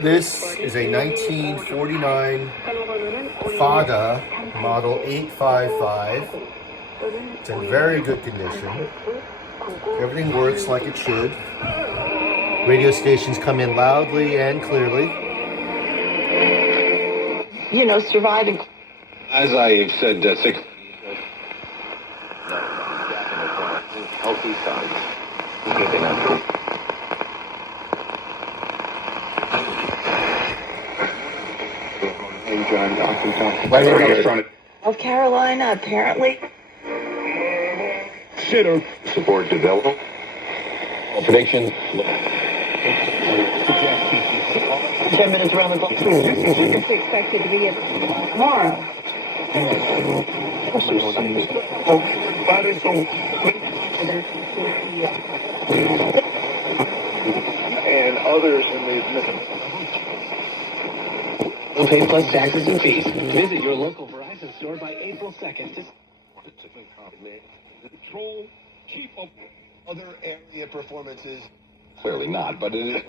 This is a 1949 Fada model 855. It's in very good condition. Everything works like it should. Radio stations come in loudly and clearly. You know, surviving. As I said, 6 healthy sons. South Carolina, apparently. Shitter. Support development. Prediction. 10 minutes around the clock. It's expected to be tomorrow. And others in these Pay plus taxes and fees. Visit your local Verizon store by April 2nd. Control, keep up other area performances. Clearly not, but it is.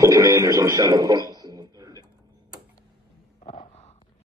Commanders on shuttle.